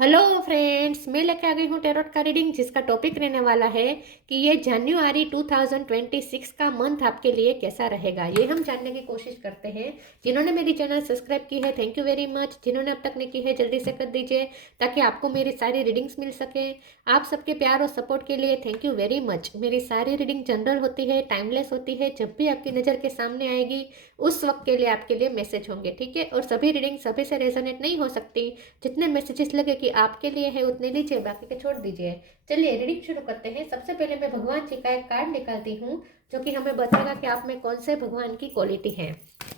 Hello friends, मैं लेके आ गई हूँ टेरोट का रीडिंग जिसका टॉपिक रहने वाला है कि ये जनवरी 2026 का मंथ आपके लिए कैसा रहेगा। ये हम जानने की कोशिश करते हैं। जिन्होंने मेरी चैनल सब्सक्राइब की है, थैंक यू वेरी मच। जिन्होंने अब तक नहीं की है, जल्दी से कर दीजिए ताकि आपको मेरी सारी रीडिंग्स मिल सके। आप सबके प्यार और सपोर्ट के लिए थैंक यू वेरी मच। मेरी सारी रीडिंग जनरल होती है, टाइमलेस होती है। जब भी आपकी नज़र के सामने आएगी उस वक्त के लिए आपके लिए मैसेज होंगे, ठीक है। और सभी रीडिंग सभी से रेजोनेट नहीं हो सकती। जितने मैसेजेस लगे कि आपके लिए है उतने लीजिए, बाकी के छोड़ दीजिए। चलिए रीडिंग शुरू करते हैं। सबसे पहले मैं भगवान जी का एक कार्ड निकालती हूँ जो कि हमें बताएगा कि आप में कौन से भगवान की क्वालिटी है।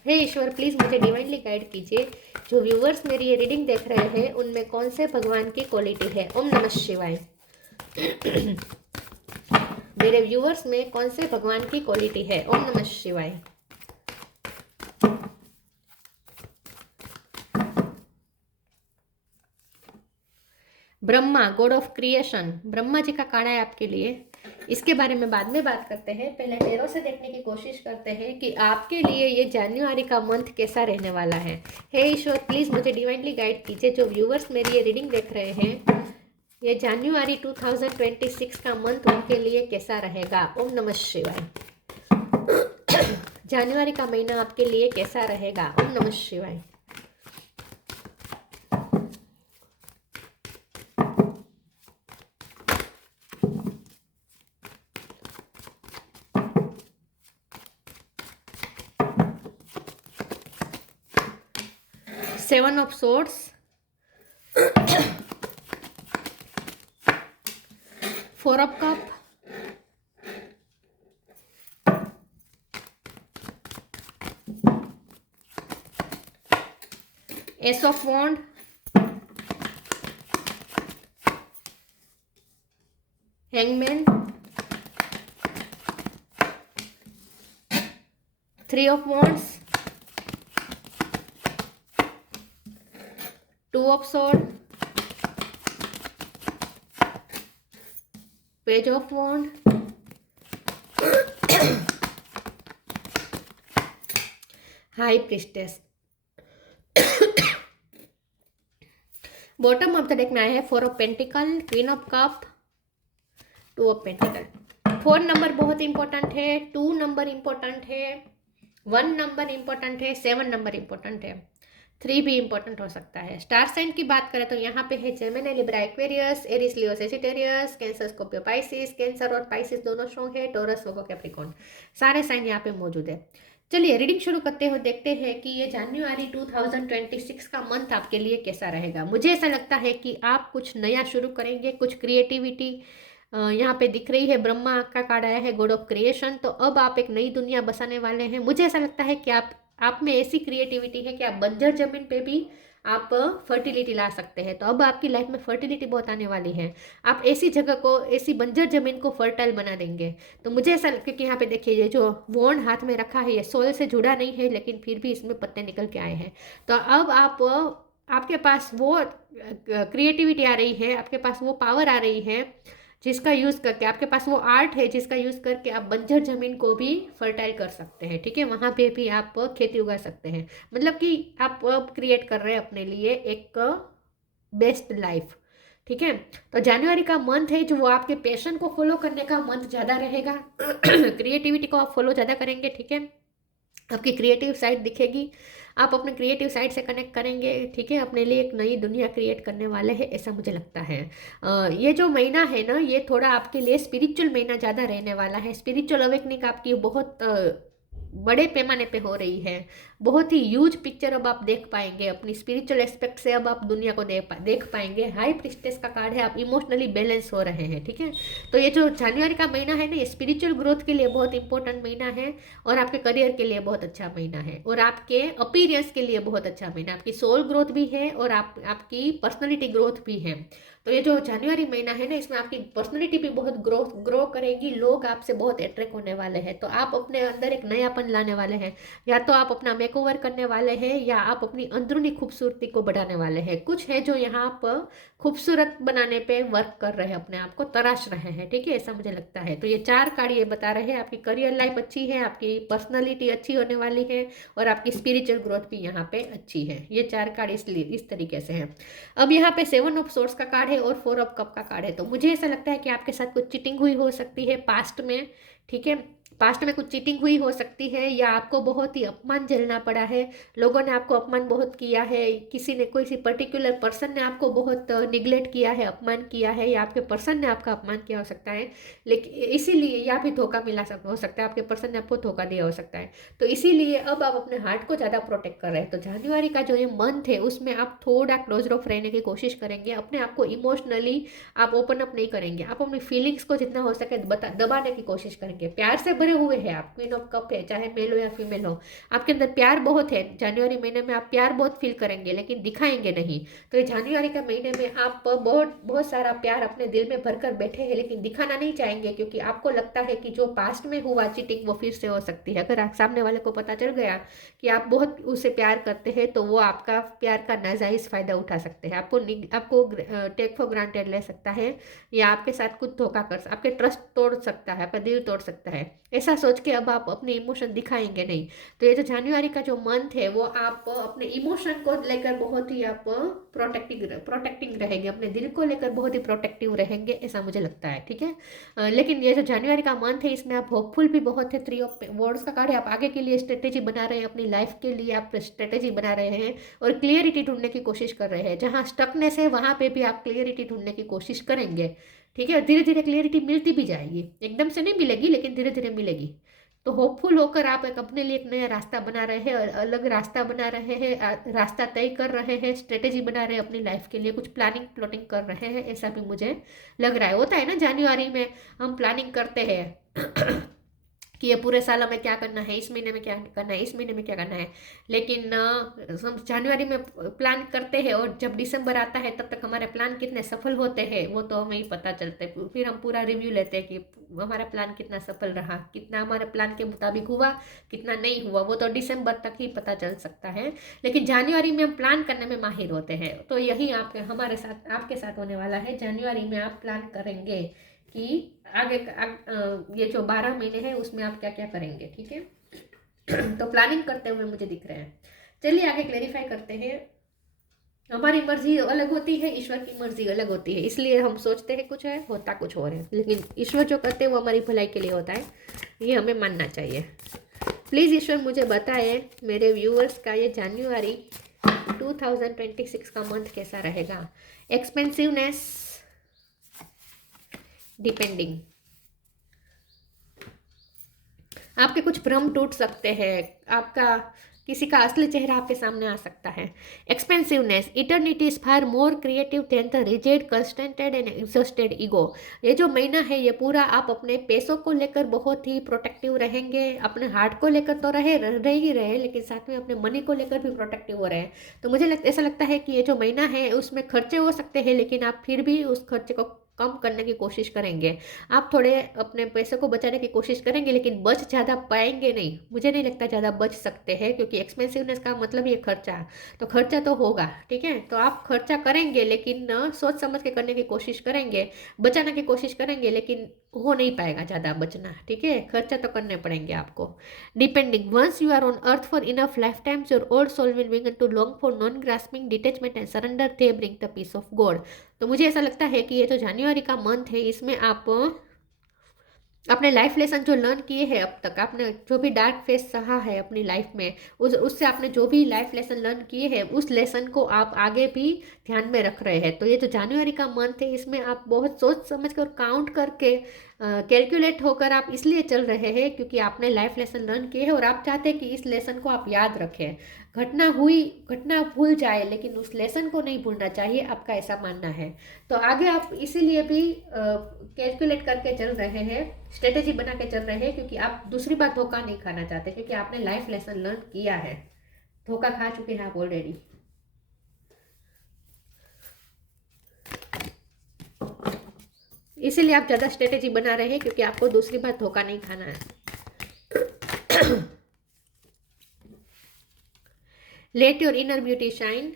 हे ईश्वर, प्लीज मुझे डिवाइनली गाइड कीजिए। जो व्यूवर्स मेरी ये रीडिंग देख रहे हैं उनमें कौन से भगवान की क्वालिटी है। ओम नमः शिवाय। मेरे व्यूवर्स में कौन से भगवान की क्वालिटी है। ओम नमः शिवाय। Brahma, god of creation, Brahma ji का कार्ड है आपके लिए। इसके बारे में बाद में बात करते हैं। पहले टेरो से देखने की कोशिश करते हैं कि आपके लिए ये जनवरी का मंथ कैसा रहने वाला है। हे ईश्वर, प्लीज मुझे डिवाइनली गाइड कीजिए। जो व्यूवर्स मेरी ये रीडिंग देख रहे हैं, ये जनवरी 2026 का मंथ उनके लिए कैसा रहेगा। ओम नमः शिवाय। जनवरी का महीना आपके लिए कैसा रहेगा। ओम नमः शिवाय। Seven of swords, four of cup, ace of wand, hangman, three of wands, two of sword, page of wand, high priestess. Bottom of the deck में आया है four of pentacle, queen of cup, two of pentacle. Four number बहुत important है, two number important है, one number important है, seven number important है, three भी important हो सकता है। स्टार साइन की बात करें तो यहाँ पे है Gemini, Libra, Aquarius, Aries, Leo, Sagittarius, Cancer, Scorpio, Pisces. Cancer और पाइसिस दोनों स्ट्रॉन्ग है। टॉरस, वर्गो, कैप्रिकॉर्न, सारे साइन यहाँ पे मौजूद है। चलिए रीडिंग शुरू करते हो। देखते हैं कि ये जनवरी 2026 का मंथ आपके लिए कैसा रहेगा। मुझे ऐसा लगता है कि आप कुछ नया शुरू करेंगे, कुछ क्रिएटिविटी यहाँ पे दिख रही है। ब्रह्मा का कार्ड आया है, गॉड ऑफ क्रिएशन। तो अब आप एक नई दुनिया बसाने वाले हैं। मुझे ऐसा लगता है कि आप में ऐसी क्रिएटिविटी है कि आप बंजर जमीन पे भी आप फर्टिलिटी ला सकते हैं। तो अब आपकी लाइफ में फर्टिलिटी बहुत आने वाली है। आप ऐसी जगह को, ऐसी बंजर जमीन को फर्टाइल बना देंगे। तो मुझे ऐसा, क्योंकि यहाँ पे देखिए ये जो वॉन्ड हाथ में रखा है ये सोल से जुड़ा नहीं है, लेकिन फिर भी इसमें पत्ते निकल के आए हैं। तो अब आपके पास वो क्रिएटिविटी आ रही है, आपके पास वो पावर आ रही है जिसका यूज़ करके, आपके पास वो आर्ट है जिसका यूज़ करके आप बंजर जमीन को भी फर्टाइल कर सकते हैं, ठीक है। वहाँ पे भी आप खेती उगा सकते हैं। मतलब कि आप क्रिएट कर रहे हैं अपने लिए एक बेस्ट लाइफ, ठीक है। तो जनवरी का मंथ है जो वो आपके पैशन को फॉलो करने का मंथ ज़्यादा रहेगा। क्रिएटिविटी को आप फॉलो ज़्यादा करेंगे, ठीक है। आपकी क्रिएटिव साइड दिखेगी, आप अपने क्रिएटिव साइड से कनेक्ट करेंगे, ठीक है। अपने लिए एक नई दुनिया क्रिएट करने वाले हैं, ऐसा मुझे लगता है। ये जो महीना है ना, ये थोड़ा आपके लिए स्पिरिचुअल महीना ज़्यादा रहने वाला है। स्पिरिचुअल अवेकनिंग आपकी बहुत बड़े पैमाने पे हो रही है। बहुत ही ह्यूज पिक्चर अब आप देख पाएंगे अपनी स्पिरिचुअल एस्पेक्ट से। अब आप दुनिया को देख पाएंगे। हाई प्रिस्टेस का कार्ड है, आप इमोशनली बैलेंस हो रहे हैं, ठीक है। तो ये जो जनवरी का महीना है ना, ये स्पिरिचुअल ग्रोथ के लिए बहुत इंपॉर्टेंट महीना है और आपके करियर के लिए बहुत अच्छा महीना है और आपके अपीयरेंस के लिए बहुत अच्छा महीना। आपकी सोल ग्रोथ भी है और आपकी पर्सनैलिटी ग्रोथ भी है। तो ये जो जनवरी महीना है ना, इसमें आपकी पर्सनैलिटी भी बहुत ग्रो करेगी। लोग आपसे बहुत अट्रैक्ट होने वाले हैं। तो आप अपने अंदर एक नयापन लाने वाले हैं। या तो आप अपना मेकओवर करने वाले हैं या आप अपनी अंदरूनी खूबसूरती को बढ़ाने वाले हैं। कुछ है जो यहाँ आप खूबसूरत बनाने पे वर्क कर रहे हैं, अपने आप को तराश रहे हैं, ठीक है, ऐसा मुझे लगता है। तो ये 4 कार्ड ये बता रहे हैं आपकी करियर लाइफ अच्छी है, आपकी पर्सनालिटी अच्छी होने वाली है और आपकी स्पिरिचुअल ग्रोथ भी यहाँ पे अच्छी है। ये 4 कार्ड इसलिए इस तरीके से हैं। अब यहाँ पे 7 ऑफ सोर्स का कार्ड है और 4 ऑफ कप का कार्ड है। तो मुझे ऐसा लगता है कि आपके साथ कुछ चीटिंग हुई हो सकती है पास्ट में, ठीक है, पास्ट में कुछ चीटिंग हुई हो सकती है या आपको बहुत ही अपमान झेलना पड़ा है, लोगों ने आपको अपमान बहुत किया है, किसी ने कोई सी पर्टिकुलर पर्सन ने आपको बहुत निगलेक्ट किया है, अपमान किया है, या आपके पर्सन ने आपका अपमान किया हो सकता है, लेकिन इसीलिए या भी धोखा हो सकता है, आपके पर्सन ने आपको धोखा दिया हो सकता है। तो इसीलिए अब आप अपने हार्ट को ज़्यादा प्रोटेक्ट कर रहे हैं। तो जनवरी का जो ये मंथ है उसमें आप थोड़ा क्लोजर ऑफ रहने की कोशिश करेंगे, अपने आप को इमोशनली आप ओपन अप नहीं करेंगे, आप अपनी फीलिंग्स को जितना हो सके दबाने की कोशिश करेंगे। प्यार से भरे हुए हैं आप, क्वीन ऑफ कप है, चाहे मेल हो या फीमेल हो, आपके अंदर प्यार बहुत है। जनवरी महीने में आप प्यार बहुत फील करेंगे लेकिन दिखाएंगे नहीं। तो ये जनवरी के महीने में आप बहुत बहुत सारा प्यार अपने दिल में भरकर बैठे हैं लेकिन दिखाना नहीं चाहेंगे, क्योंकि आपको लगता है कि जो पास्ट में हुआ चीटिंग वो फिर से हो सकती है। अगर सामने वाले को पता चल गया कि आप बहुत उसे प्यार करते हैं तो वो आपका प्यार का नाजायज फायदा उठा सकते हैं, आपको टेक फॉर ग्रांटेड ले सकता है या आपके साथ कुछ धोखा कर, आपके ट्रस्ट तोड़ सकता है, आपका दिल तोड़ सकता है। ऐसा सोच के अब आप अपने इमोशन दिखाएंगे नहीं। तो ये जो जनवरी का जो मंथ है वो आप अपने इमोशन को लेकर बहुत ही आप प्रोटेक्टिंग रहेंगे, अपने दिल को लेकर बहुत ही प्रोटेक्टिव रहेंगे, ऐसा मुझे लगता है, ठीक है। लेकिन ये जो जनवरी का मंथ है इसमें आप होपफुल भी बहुत है। 3 ऑफ वर्ड्स का कार्ड है, आप आगे के लिए स्ट्रेटेजी बना रहे हैं, अपनी लाइफ के लिए आप स्ट्रेटेजी बना रहे हैं और क्लियरिटी ढूंढने की कोशिश कर रहे हैं। जहाँ स्टकनेस है वहाँ पे भी आप क्लियरिटी ढूंढने की कोशिश करेंगे, ठीक है। धीरे धीरे क्लियरिटी मिलती भी जाएगी, एकदम से नहीं मिलेगी लेकिन धीरे धीरे मिलेगी। तो होपफुल होकर आप एक अपने लिए एक नया रास्ता बना रहे हैं, अलग रास्ता बना रहे हैं, रास्ता तय कर रहे हैं, स्ट्रेटेजी बना रहे हैं अपनी लाइफ के लिए, कुछ प्लानिंग प्लॉटिंग कर रहे हैं, ऐसा भी मुझे लग रहा है। होता है ना जनवरी में हम प्लानिंग करते हैं कि ये पूरे साल हमें क्या करना है, इस महीने में क्या करना है, इस महीने में क्या करना है, लेकिन हम जनवरी में प्लान करते हैं और जब दिसंबर आता है तब तक हमारे प्लान कितने सफल होते हैं वो तो हमें ही पता चलता है। फिर हम पूरा रिव्यू लेते हैं कि हमारा प्लान कितना सफल रहा, कितना हमारे प्लान के मुताबिक हुआ, कितना नहीं हुआ, वो तो दिसंबर तक ही पता चल सकता है। लेकिन जनवरी में हम प्लान करने में माहिर होते हैं। तो यही हमारे साथ आपके साथ होने वाला है। जनवरी में आप प्लान करेंगे कि आगे ये जो 12 महीने हैं उसमें आप क्या क्या करेंगे, ठीक है। तो प्लानिंग करते हुए मुझे दिख रहे हैं। चलिए आगे क्लेरिफाई करते हैं। हमारी मर्जी अलग होती है, ईश्वर की मर्जी अलग होती है, इसलिए हम सोचते हैं कुछ है, होता कुछ और है, लेकिन ईश्वर जो करते हैं वो हमारी भलाई के लिए होता है, ये हमें मानना चाहिए। प्लीज़ ईश्वर मुझे बताएं मेरे व्यूअर्स का ये जनवरी 2026 का मंथ कैसा रहेगा। एक्सपेंसिवनेस, डिपेंडिंग, आपके कुछ भ्रम टूट सकते हैं, आपका किसी का असली चेहरा आपके सामने आ सकता है। Expansiveness, eternity is far more creative than the rigid constricted and exhausted ego. ये जो महीना है ये पूरा आप अपने पैसों को लेकर बहुत ही प्रोटेक्टिव रहेंगे, अपने हार्ट को लेकर तो रह ही रहे लेकिन साथ में अपने मनी को लेकर भी प्रोटेक्टिव हो रहे हैं। तो मुझे ऐसा लगता है कि ये जो महीना है उसमें खर्चे हो सकते हैं लेकिन आप फिर भी उस खर्चे को कम करने की कोशिश करेंगे, आप थोड़े अपने पैसे को बचाने की कोशिश करेंगे लेकिन बच ज़्यादा पाएंगे नहीं। मुझे नहीं लगता ज़्यादा बच सकते हैं क्योंकि एक्सपेंसिवनेस का मतलब ये खर्चा, तो खर्चा तो होगा, ठीक है। तो आप खर्चा करेंगे लेकिन सोच समझ के करने की कोशिश करेंगे, बचाने की कोशिश करेंगे लेकिन हो नहीं पाएगा ज़्यादा बचना, ठीक है। खर्चा तो करने पड़ेंगे आपको। Depending, once you are on earth for enough lifetimes your old soul will begin to long for non grasping detachment and surrender, they bring the peace of God. तो मुझे ऐसा लगता है कि ये जो जनवरी का मंथ है इसमें आप अपने लाइफ लेसन जो लर्न किए हैं अब तक, आपने जो भी डार्क फेस सहा है अपनी लाइफ में, उससे आपने जो भी लाइफ लेसन लर्न किए हैं उस लेसन को आप आगे भी ध्यान में रख रहे हैं। तो ये जो जनवरी का मंथ है इसमें आप बहुत सोच समझ कर काउंट करके कैलकुलेट होकर आप इसलिए चल रहे हैं क्योंकि आपने लाइफ लेसन लर्न किए हैं और आप चाहते हैं कि इस लेसन को आप याद रखें। घटना भूल जाए लेकिन उस लेसन को नहीं भूलना चाहिए, आपका ऐसा मानना है। तो आगे आप इसीलिए भी कैलकुलेट करके चल रहे हैं, स्ट्रेटेजी बना के चल रहे हैं क्योंकि आप दूसरी बार धोखा नहीं खाना चाहते, क्योंकि आपने लाइफ लेसन लर्न किया है, धोखा खा चुके हैं आप ऑलरेडी। इसीलिए आप ज़्यादा स्ट्रेटेजी बना रहे हैं क्योंकि आपको दूसरी बार धोखा नहीं खाना है। Let your inner beauty shine,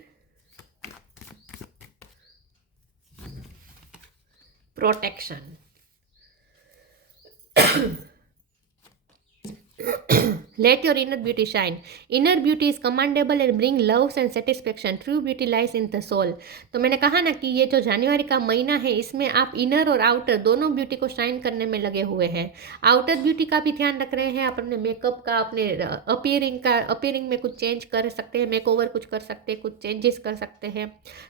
protection. Let your inner beauty shine. Inner beauty is commendable and bring loves and satisfaction. True beauty lies in the soul. तो मैंने कहा ना कि ये जो जनवरी का महीना है इसमें आप इनर और आउटर दोनों ब्यूटी को शाइन करने में लगे हुए हैं। आउटर ब्यूटी का भी ध्यान रख रहे हैं, अपने मेकअप का, अपने अपीयरिंग में कुछ चेंज कर सकते हैं, मेकओवर कुछ कर सकते हैं, कुछ चेंजेस कर सकते हैं।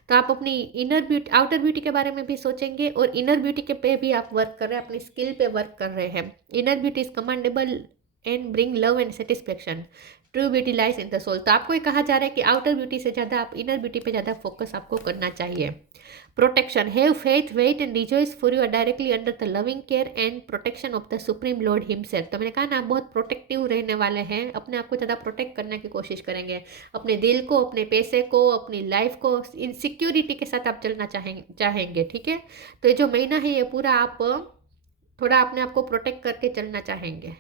तो आप अपनी इनर ब्यूटी, आउटर ब्यूटी के बारे में भी सोचेंगे और इनर ब्यूटी के पे भी आप वर्क कर रहे हैं, अपनी स्किल पे वर्क कर रहे हैं। Inner beauty is commendable and bring love and satisfaction. True beauty lies in the soul. तो आपको ये कहा जा रहा है कि आउटर ब्यूटी से ज़्यादा आप इनर ब्यूटी पे ज़्यादा फोकस आपको करना चाहिए। Protection, have faith, wait and rejoice for you are directly under the loving care and protection of the supreme lord himself. तो मैंने कहा ना, आप बहुत प्रोटेक्टिव रहने वाले हैं, अपने आप को ज़्यादा प्रोटेक्ट करने की कोशिश करेंगे, अपने दिल को, अपने पैसे को, अपनी लाइफ को इन सिक्योरिटी के साथ आप चलना चाहेंगे। ठीक है, तो ये जो महीना है ये पूरा आप थोड़ा अपने आप को प्रोटेक्ट करके चलना चाहेंगे।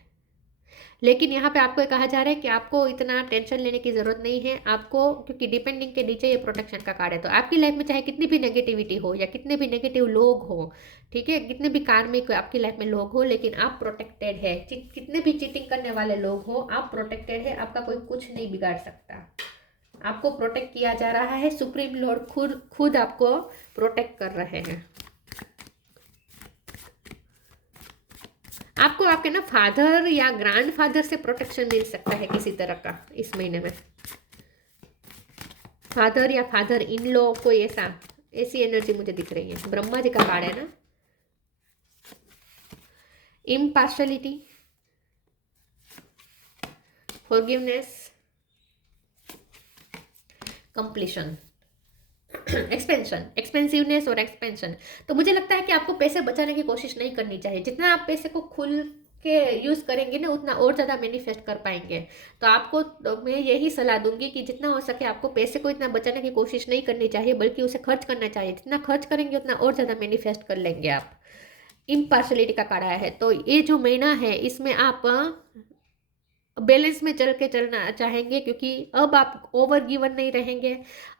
लेकिन यहाँ पे आपको कहा जा रहा है कि आपको इतना टेंशन लेने की ज़रूरत नहीं है आपको, क्योंकि डिपेंडिंग के नीचे ये प्रोटेक्शन का कार्ड है। तो आपकी लाइफ में चाहे कितनी भी नेगेटिविटी हो या कितने भी नेगेटिव लोग हो, ठीक है, कितने भी कार्मिक आपकी लाइफ में लोग हो, लेकिन आप प्रोटेक्टेड है। कितने भी चीटिंग करने वाले लोग हो, आप प्रोटेक्टेड है, आपका कोई कुछ नहीं बिगाड़ सकता। आपको प्रोटेक्ट किया जा रहा है, सुप्रीम लॉर्ड खुद आपको प्रोटेक्ट कर रहे हैं। आपको आपके ना फादर या ग्रैंड फादर से प्रोटेक्शन मिल सकता है किसी तरह का इस महीने में। फादर या फादर इन लॉ, कोई ऐसी एनर्जी मुझे दिख रही है। ब्रह्मा जी का कार्ड है ना। इम्पार्शलिटी, फॉरगिवनेस, कंप्लीशन, एक्सपेंसिवनेस और एक्सपेंशन। तो मुझे लगता है कि आपको पैसे बचाने की कोशिश नहीं करनी चाहिए। जितना आप पैसे को खुल के यूज़ करेंगे ना, उतना और ज़्यादा मैनिफेस्ट कर पाएंगे। तो आपको मैं यही सलाह दूंगी कि जितना हो सके आपको पैसे को इतना बचाने की कोशिश नहीं करनी चाहिए, बल्कि उसे खर्च करना चाहिए। जितना खर्च करेंगे उतना और ज़्यादा मैनिफेस्ट कर लेंगे आप। इम्पार्शलिटी का कार्ड आया है, तो ये जो महीना है इसमें आप बैलेंस में चल के चलना चाहेंगे, क्योंकि अब आप ओवर गिवन नहीं रहेंगे,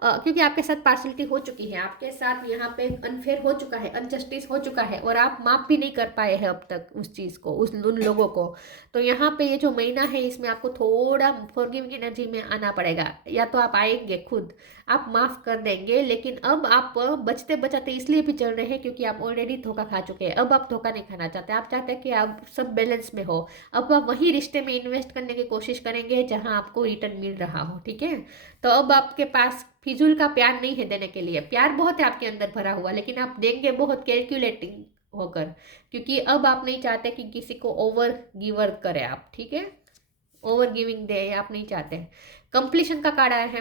क्योंकि आपके साथ पार्शलिटी हो चुकी है, आपके साथ यहाँ पे अनफेयर हो चुका है, अनजस्टिस हो चुका है, और आप माफ भी नहीं कर पाए हैं अब तक उस चीज़ को, उन लोगों को। तो यहाँ पे ये जो महीना है इसमें आपको थोड़ा फॉरगिविंग एनर्जी में आना पड़ेगा, या तो आप आएंगे खुद, आप माफ़ कर देंगे। लेकिन अब आप बचते बचाते इसलिए भी चल रहे हैं क्योंकि आप ऑलरेडी धोखा खा चुके हैं। अब आप धोखा नहीं खाना चाहते, आप चाहते हैं कि आप सब बैलेंस में हो। अब आप वही रिश्ते में इन्वेस्ट करने की कोशिश करेंगे जहां आपको रिटर्न मिल रहा हो। ठीक है, तो अब आपके पास फिजूल का प्यार नहीं है देने के लिए। प्यार बहुत है आपके अंदर भरा हुआ, लेकिन आप देंगे बहुत कैलकुलेटिंग होकर, क्योंकि अब आप नहीं चाहते कि किसी को ओवर गिवर करे आप। ठीक है, ओवर गिविंग दे आप नहीं चाहते। कंप्लीशन का कार्ड आया है,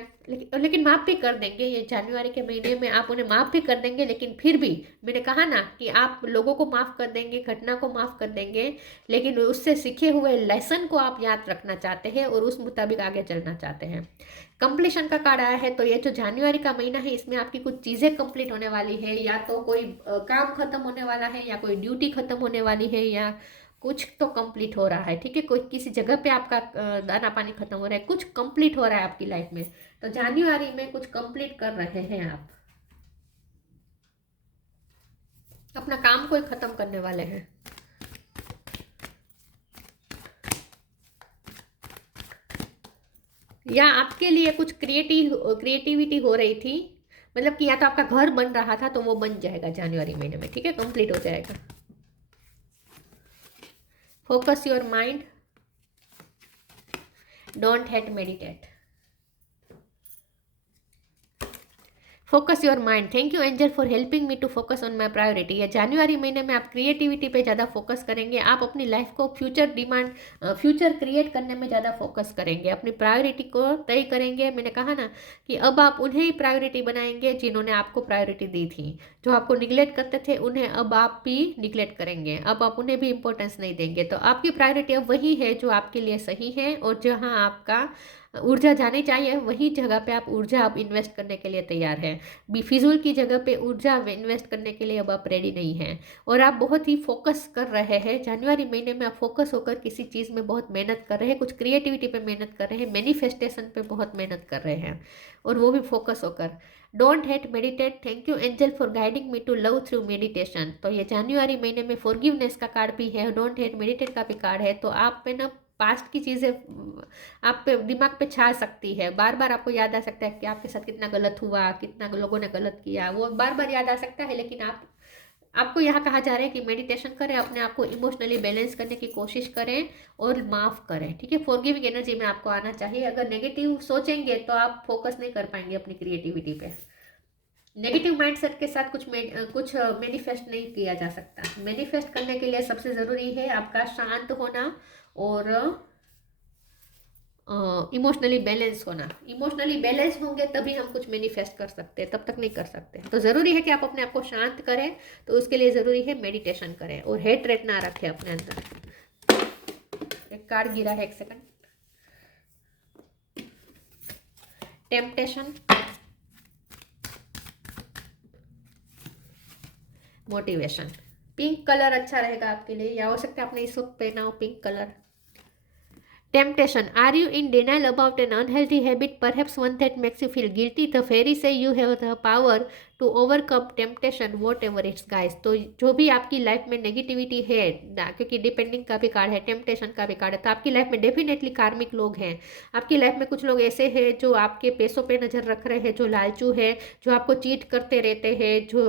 लेकिन माफ़ भी कर देंगे। ये जनवरी के महीने में आप उन्हें माफ़ भी कर देंगे, लेकिन फिर भी मैंने कहा ना कि आप लोगों को माफ़ कर देंगे, घटना को माफ़ कर देंगे, लेकिन उससे सीखे हुए लेसन को आप याद रखना चाहते हैं और उस मुताबिक आगे चलना चाहते हैं। कंप्लीशन का कार्ड आया है, तो ये जो जनवरी का महीना है इसमें आपकी कुछ चीज़ें कंप्लीट होने वाली है, या तो कोई काम खत्म होने वाला है, या कोई ड्यूटी खत्म होने वाली है, या कुछ तो कंप्लीट हो रहा है। ठीक है, कोई किसी जगह पे आपका दाना पानी खत्म हो रहा है, कुछ कंप्लीट हो रहा है आपकी लाइफ में। तो जनवरी में कुछ कंप्लीट कर रहे हैं आप, अपना काम कोई खत्म करने वाले हैं। या आपके लिए कुछ क्रिएटिविटी हो रही थी, मतलब कि या तो आपका घर बन रहा था तो वो बन जाएगा जनवरी महीने में। ठीक है, कंप्लीट हो जाएगा। Focus your mind. Don't hate, meditate. Focus your mind. Thank you angel for helping me to focus on my priority. या जनवरी महीने में आप क्रिएटिविटी पे ज़्यादा फोकस करेंगे, आप अपनी लाइफ को फ्यूचर क्रिएट करने में ज़्यादा फोकस करेंगे, अपनी प्रायोरिटी को तय करेंगे। मैंने कहा ना कि अब आप उन्हें ही प्रायोरिटी बनाएंगे जिन्होंने आपको प्रायोरिटी दी थी। जो आपको निगलेक्ट करते थे उन्हें अब आप भी निगलेक्ट करेंगे, अब आप उन्हें भी इंपॉर्टेंस नहीं देंगे। तो आपकी प्रायोरिटी अब वही है जो आपके लिए सही है और जहाँ आपका ऊर्जा जानी चाहिए वही जगह पे आप ऊर्जा आप इन्वेस्ट करने के लिए तैयार है। फिजूल की जगह पे ऊर्जा इन्वेस्ट करने के लिए अब आप रेडी नहीं हैं और आप बहुत ही फोकस कर रहे हैं। जनवरी महीने में आप फोकस होकर किसी चीज़ में बहुत मेहनत कर रहे हैं, कुछ क्रिएटिविटी पे मेहनत कर रहे हैं, मैनिफेस्टेशन पे बहुत मेहनत कर रहे हैं और वो भी फोकस होकर। Don't hate meditate, thank you angel for guiding me to love through meditation. तो ये जनवरी महीने में फॉरगिवनेस का कार्ड भी है, डोंट हेट मेडिटेट का भी कार्ड है। तो आप पे ना पास्ट की चीज़ें आप पे दिमाग पे छा सकती है, बार बार आपको याद आ सकता है कि आपके साथ कितना गलत हुआ, कितना लोगों ने गलत किया, वो बार बार याद आ सकता है। लेकिन आपको यहाँ कहा जा रहा है कि मेडिटेशन करें, अपने आप को इमोशनली बैलेंस करने की कोशिश करें और माफ़ करें, ठीक है। फॉरगिविंग एनर्जी में आपको आना चाहिए। अगर नेगेटिव सोचेंगे तो आप फोकस नहीं कर पाएंगे अपनी क्रिएटिविटी पे। नेगेटिव माइंडसेट के साथ कुछ मैनिफेस्ट नहीं किया जा सकता। मैनिफेस्ट करने के लिए सबसे ज़रूरी है आपका शांत होना और इमोशनली बैलेंस होना। इमोशनली बैलेंस होंगे तभी हम कुछ मैनिफेस्ट कर सकते हैं, तब तक नहीं कर सकते। तो ज़रूरी है कि आप अपने आप को शांत करें, तो उसके लिए ज़रूरी है मेडिटेशन करें और हेट रेट ना रखें अपने अंदर। एक कार्ड गिरा है, एक second. Temptation, motivation. Pink colour अच्छा रहेगा आपके लिए, या हो सकता है आपने इस वक्त पहना हो pink colour. Temptation. Are you in denial about an unhealthy habit, perhaps one that makes you feel guilty? The fairy say you have the power to overcome temptation, whatever it's, guys. तो जो भी आपकी life में negativity है ना, क्योंकि depending का भी कार्ड है, टेम्पटेशन का भी कार्ड है, तो आपकी लाइफ में डेफिनेटली कार्मिक लोग हैं। आपकी लाइफ में कुछ लोग ऐसे हैं जो आपके पैसों पे नज़र रख रहे हैं, जो लालचू है, जो आपको चीट करते रहते हैं, जो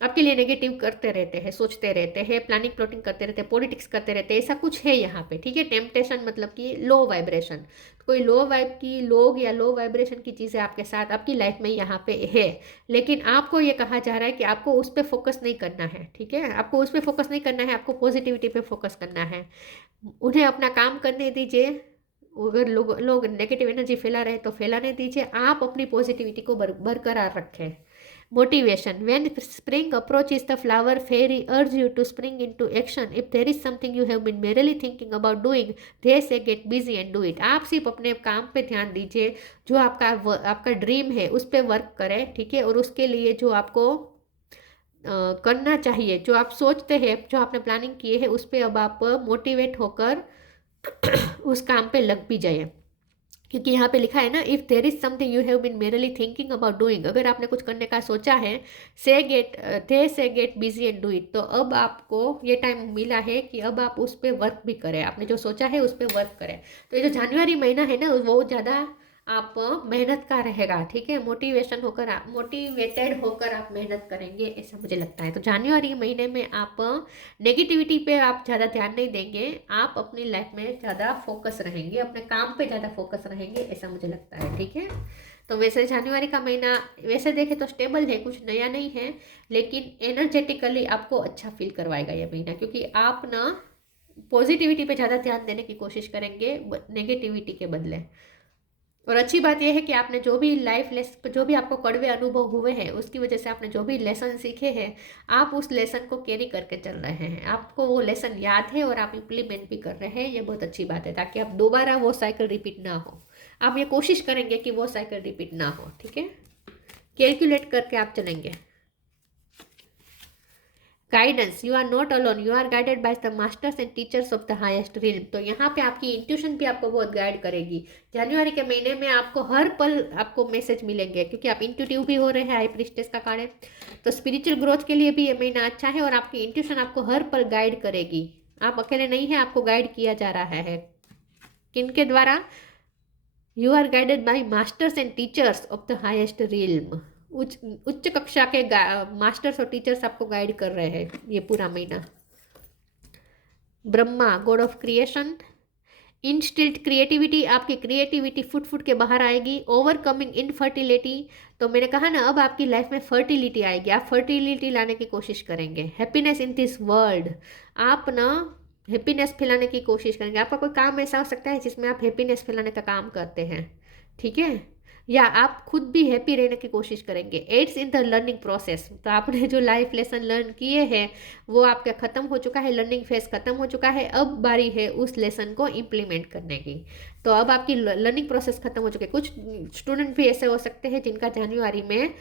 आपके लिए नेगेटिव करते रहते हैं, सोचते रहते हैं, प्लानिंग प्लॉटिंग करते रहते हैं, पॉलिटिक्स करते रहते हैं, ऐसा कुछ है यहाँ पे, ठीक है। टेम्पटेशन मतलब कि लो वाइब्रेशन, कोई लो वाइब की लोग या लो वाइब्रेशन की चीज़ें आपके साथ आपकी लाइफ में यहाँ पे है। लेकिन आपको ये कहा जा रहा है कि आपको उस पर फोकस नहीं करना है, ठीक है। आपको उस पर फोकस नहीं करना है, आपको पॉजिटिविटी पे फोकस करना है। उन्हें अपना काम करने दीजिए। अगर लोग नेगेटिव एनर्जी फैला रहे तो फैलाने दीजिए, आप अपनी पॉजिटिविटी को बरकरार रखें। Motivation. When spring approaches, the flower fairy urge you to spring into action. If there is something you have been merely thinking about doing, they say get busy and do it. आप सिर्फ अपने काम पे ध्यान दीजिए, जो आपका dream है उस पर वर्क करें, ठीक है। और उसके लिए जो आपको करना चाहिए, जो आप सोचते हैं, जो आपने प्लानिंग किए है, उस पर अब आप मोटिवेट होकर उस काम पे लग भी जाइए। क्योंकि यहाँ पे लिखा है ना, if there is something you have been merely thinking about doing, अगर आपने कुछ करने का सोचा है, से get busy and do it. तो अब आपको ये टाइम मिला है कि अब आप उस पर वर्क भी करें, आपने जो सोचा है उस पर वर्क करें। तो ये जो जनवरी महीना है ना, वो ज़्यादा आप मेहनत का रहेगा, ठीक है। मोटिवेटेड होकर आप मेहनत करेंगे, ऐसा मुझे लगता है। तो जनवरी महीने में आप नेगेटिविटी पे आप ज़्यादा ध्यान नहीं देंगे, आप अपनी लाइफ में ज़्यादा फोकस रहेंगे, अपने काम पे ज़्यादा फोकस रहेंगे, ऐसा मुझे लगता है, ठीक है। तो वैसे जनवरी का महीना वैसे देखें तो स्टेबल है, कुछ नया नहीं है, लेकिन एनर्जेटिकली आपको अच्छा फील करवाएगा ये महीना, क्योंकि आप ना पॉजिटिविटी पे ज़्यादा ध्यान देने की कोशिश करेंगे नेगेटिविटी के बदले। और अच्छी बात यह है कि आपने जो भी जो भी आपको कड़वे अनुभव हुए हैं, उसकी वजह से आपने जो भी लेसन सीखे हैं, आप उस लेसन को कैरी करके चल रहे हैं, आपको वो लेसन याद है और आप इम्प्लीमेंट भी कर रहे हैं। ये बहुत अच्छी बात है, ताकि आप दोबारा वो साइकिल रिपीट ना हो। आप ये कोशिश करेंगे कि वो साइकिल रिपीट ना हो, ठीक है। कैलकुलेट करके आप चलेंगे। Guidance, you are not alone, you are guided by the masters and teachers of the highest realm. तो यहाँ पे आपकी इंट्यूशन भी आपको बहुत गाइड करेगी। जनवरी के महीने में आपको हर पल आपको मैसेज मिलेंगे, क्योंकि आप इंट्यूटिव भी हो रहे हैं, हाई प्रीस्टेस का कार्ड है। तो स्पिरिचुअल ग्रोथ के लिए भी ये महीना अच्छा है, और आपकी इंट्यूशन आपको हर पल गाइड करेगी। आप अकेले नहीं हैं, आपको गाइड किया जा रहा है। किनके द्वारा? You are guided by masters and teachers of the highest realm. उच्च कक्षा के मास्टर्स और टीचर्स आपको गाइड कर रहे हैं ये पूरा महीना। Brahma, god of creation. Instilled creativity, आपकी क्रिएटिविटी फुट फुट के बाहर आएगी। ओवरकमिंग इनफर्टिलिटी, तो मैंने कहा ना, अब आपकी लाइफ में फर्टिलिटी आएगी, आप फर्टिलिटी लाने की कोशिश करेंगे। हैप्पीनेस इन दिस वर्ल्ड, आप ना हैप्पीनेस फैलाने की कोशिश करेंगे। आपका कोई काम ऐसा हो सकता है जिसमें आप हैप्पीनेस फैलाने का काम करते हैं, ठीक है, या आप खुद भी हैप्पी रहने की कोशिश करेंगे। Aids in the learning process, तो आपने जो लाइफ लेसन लर्न किए हैं वो आपका ख़त्म हो चुका है, लर्निंग फेज ख़त्म हो चुका है, अब बारी है उस लेसन को इम्प्लीमेंट करने की। तो अब आपकी लर्निंग प्रोसेस खत्म हो चुकी है। कुछ स्टूडेंट भी ऐसे हो सकते हैं जिनका जनवरी में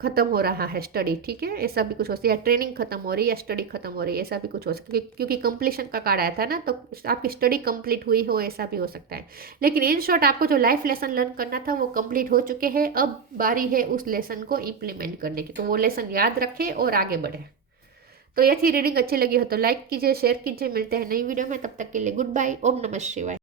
खत्म हो रहा है स्टडी, ठीक है, ऐसा भी कुछ हो सकता है, या ट्रेनिंग खत्म हो रही है या स्टडी खत्म हो रही है, ऐसा भी कुछ हो सकता है, क्योंकि कंप्लीशन का कार्ड आया था ना, तो आपकी स्टडी कंप्लीट हुई हो, ऐसा भी हो सकता है। लेकिन इन शॉर्ट आपको जो लाइफ लेसन लर्न करना था वो कंप्लीट हो चुके हैं, अब बारी है उस लेसन को इम्प्लीमेंट करने की, तो वो लेसन याद रखें और आगे बढ़े। तो ये थी रीडिंग, अच्छी लगी हो तो लाइक कीजिए, शेयर कीजिए, मिलते हैं नई वीडियो में, तब तक के लिए गुड बाय, ओम नमः शिवाय।